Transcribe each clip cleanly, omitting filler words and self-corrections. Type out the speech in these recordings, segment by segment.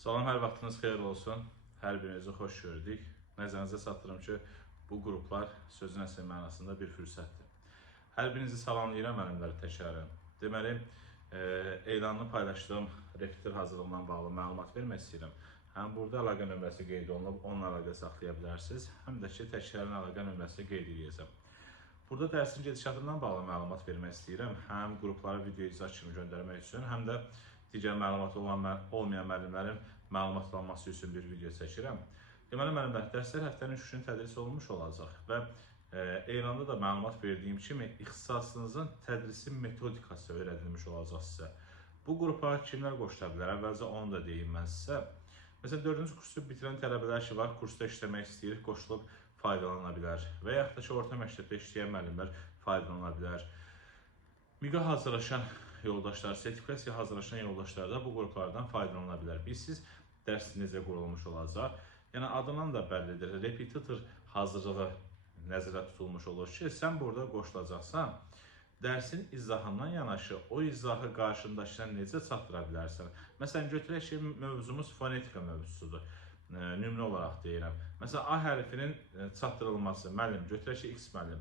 Salam, hər vaxtınız xeyir olsun. Hər birinizi xoş gördük. Nəzərinizə çatdırım ki, bu qruplar sözün əsl mənasında bir fürsətdir. Hər birinizi salamlayıram müəllimləri təkrar. Deməli, elanını paylaşdığım repetir hazırlığından bağlı məlumat vermək istəyirəm. Həm burada əlaqə nömrəsi qeyd olunub, onunla əlaqə saxlaya bilərsiniz. Həm də ki, təkrarın əlaqə nömrəsini qeyd edəcəm. Burada dərsin gedişatından bağlı məlumat vermək istəyirəm. Həm qruplara video izah kimi göndərmək üçün, həm də digər məlumatı olmayan müəllimlərin məlumatlanması üçün bir video çəkirəm. Deməli, müəllimlər, dərslər həftənin 3 günü tədris olunmuş olacaq və elanda da məlumat verdiyim kimi ixtisasınızın tədrisi metodikası öyrədilmiş olacaq sizə. Bu qrupa kimlər qoşula bilər? Əvvəlcə onu da deyim mən sizə. Məsələn, 4-cü kursu bitirən tələbələr ki var, kursda işləmək istəyir, qoşulub faydalana bilər və yaxud da ki, orta məktəbdə işləyən müəllimlər faydalana bilər. MİQA hazırlaşan yoldaşlar, sertifikasiya hazırlaşan yoldaşlar da bu qruplardan faydalana bilər. Bilsiz, dərs necə qurulmuş olacaq? Yəni, adından da bəllidir, repetitor hazırlığı nəzərdə tutulmuş olur ki, sən burada qoşulacaqsan, dərsin izahından yanaşı o izahı qarşındakına necə çatdıra bilərsən? Məsələn, götürək ki, mövzumuz fonetika mövzusudur. Nümunə olaraq deyirəm. Məsələn, A hərfinin çatdırılması, müəllim, götürək ki, X müəllim.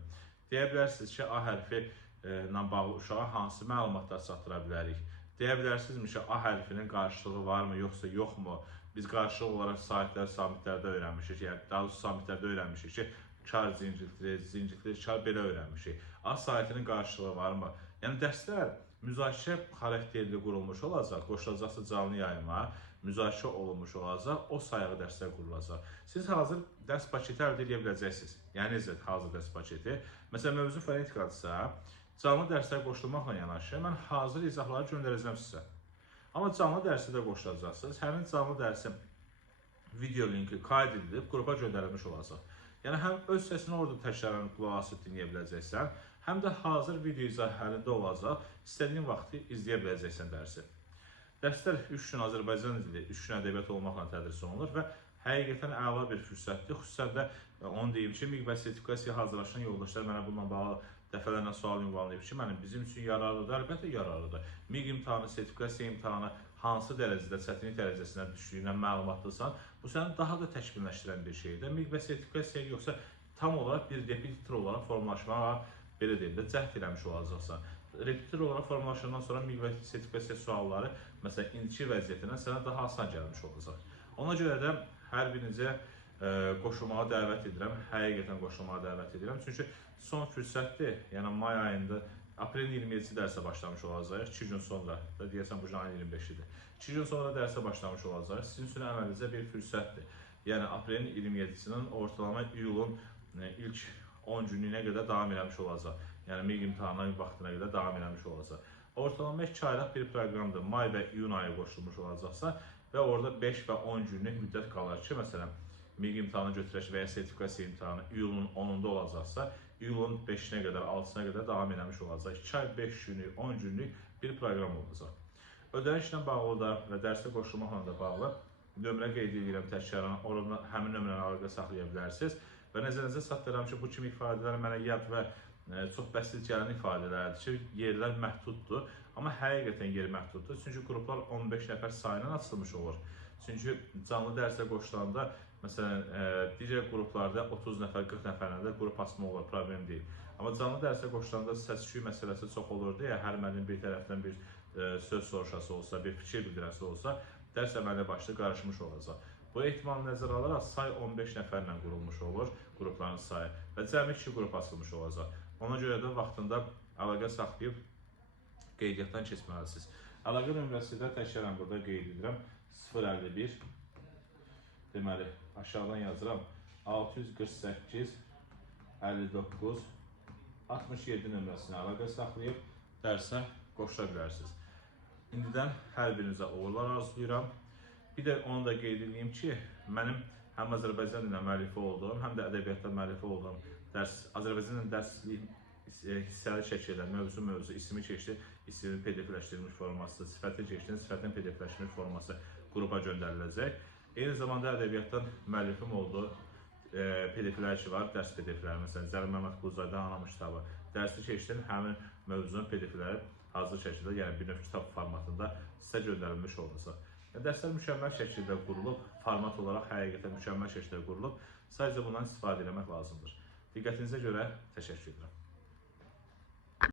Deyə bilərsiniz ki, A hərfi ilə bağlı uşağa hansı məlumatlar çatdıra bilərik? Deyə bilərsinizmi ki, A hərfinin qarşılığı varmı, yoxsa yoxmu? Biz qarşılıq olaraq saitlər, samitlərdə öyrənmişik, yəni daha doğrusu samitlərdə öyrənmişik ki, kar zincirli, kar belə öyrənmişik. A saitinin qarşılığı varmı? Yəni dərslər müzakirə xarakterli qurulmuş olacaq, qoşulacaqsa canlı yayıma, müzakirə olunmuş olacaq, o sayığı dərslər qurulacaq. Siz hazır dərs paketi əldə edə biləcəksiniz. Yəni necə hazır dərs paketi? Məsələn, mövzu fonetikadirsə, canlı dərslər qoşulmaqla yanaşı, mən hazır izahları göndərəcəm sizə. Amma canlı dərsi də qoşulacaqsınız. Həmin canlı dərsin video linki qayd edilib, qrupa göndərilmiş olacaq. Yəni, həm öz səsini orada təkrarını qulaq asıb dinləyə biləcəksən, həm də hazır video izah əlində olacaq, istədiyin vaxtı izləyə biləcəksən dərsi. Dərslər 3 gün Azərbaycan dili, 3 gün ədəbiyyat olmaqla tədris olunur və həqiqətən əla bir fürsətdir. Xüsusən də onu deyim ki, MİQ və sertifikasiya hazırlaşan yoldaşlar mənə bununla bağlı dəfələrlə sual ünvanlayıb ki, bizim üçün yararlıdır, əlbəttə yararlıdır. MİQ imtahanı, sertifikasiya imtahanı hansı dərəcədə, çətinlik dərəcəsində düşdüyündən məlumatlısan, bu səni daha da təkmilləşdirən bir şeydir. MİQ və sertifikasiya yoxsa tam olaraq bir repetitor olaraq formalaşmağa, belə deyim də, cəhd eləmiş olacaqsan. Repetitor olaraq formalaşandan sonra MİQ və sertifikasiya sualları, məsələn, indiki vəziyyətindən sənə daha asan gəlmiş olacaq. Ona görə də hər birinizə qoşulmağa dəvət edirəm, həqiqətən qoşulmağa dəvət edirəm. Çünki son fürsətdir, yəni may ayında, aprelin 27-ci dərsə başlamış olacaq, 2 gün sonra, da deyəsən bu ayın 25-idir. 2 gün sonra dərsə başlamış olacaq, sizin üçün əməlizə bir fürsətdir. Yəni, aprelin 27-sinin ortalama iyulun ilk 10 günlüyünə qədər davam eləmiş olacaq. Yəni, MİQ imtahanı vaxtına qədər davam eləmiş olacaq. Ortalama 2 aylıq bir proqramdır, may və iyun ayı qoşulmuş olacaqsa və orada 5 və 10 günlük müddət qalır ki, məsələn, MİQ imtahanı götürək və ya sertifikasiya imtahanı iyulun 10-unda olacaqsa, iyulun 5-nə qədər, 6-sına qədər davam eləmiş olacaq. 2 ay, 5 günlük, 10 günlük bir proqram olacaq. Ödənişlə bağlı da və dərsə qoşulmaqla da bağlı nömrə qeyd edirəm təkrarən, orada həmin nömrəni əlaqə saxlaya bilərsiniz. Və nəzərinizə çatdırıram ki, bu kimi ifadələr mənə yad və çox bəsit gələn ifadələrdir ki, yerlər məhduddur, amma həqiqətən yer məhduddur. Çünki qruplar 15 nəfər sayından açılmış olur. Çünki canlı dərsə qoşulanda, məsələn, digər qruplarda 30 nəfər, 40 nəfərlə də qrup açma olur, problem deyil. Amma canlı dərsə qoşulanda səs-küy məsələsi çox olurdu ya, hər müəllim bir tərəfdən bir söz soruşası olsa, bir fikir bildirəsi olsa, dərs əməli başlı qarışmış olacaq. Bu ehtimal nəzərə alaraq say 15 nəfərlə qurulmuş olur, qrupların sayı və cəmi 2 qrup açılmış olacaq. Ona görə də vaxtında əlaqə saxlayıb qeydiyyatdan keçməlisiniz. Əlaqə nömrəsi də təkrarən burada qeyd edirəm, 051, deməli, aşağıdan yazıram, 648, 59, 67 nömrəsini əlaqə saxlayıb dərsə qoşula bilərsiniz. İndidən hər birinizə uğurlar arzulayıram. Bir də onu da qeyd edeyim ki, mənim həm Azərbaycan dilində müəllifi olduğum, həm də ədəbiyyatda müəllifi olduğum Azərbaycan dilində dərslik hissəli şəkildə mövzu, ismi keçdi, ismin PDF-ləşdirilmiş forması, sifəti keçdi, sifətin PDF-ləşdirilmiş forması qrupa göndəriləcək. Eyni zamanda ədəbiyyatdan müəllifim olduğu PDF-lər ki var, dərs PDF-ləri, məsələn, Zəli Məmməd Quluzaydan Anamın kitabı, dərsi keçdin, həmin mövzunun PDF-ləri hazır şəkildə, yəni bir növ kitab formatında sizə göndərilmiş olacaq. Dərslər mükəmməl şəkildə qurulub, format olaraq həqiqətən mükəmməl şəkildə qurulub. Sadəcə bundan istifadə etmək lazımdır. Diqqətinizə görə təşəkkür edirəm.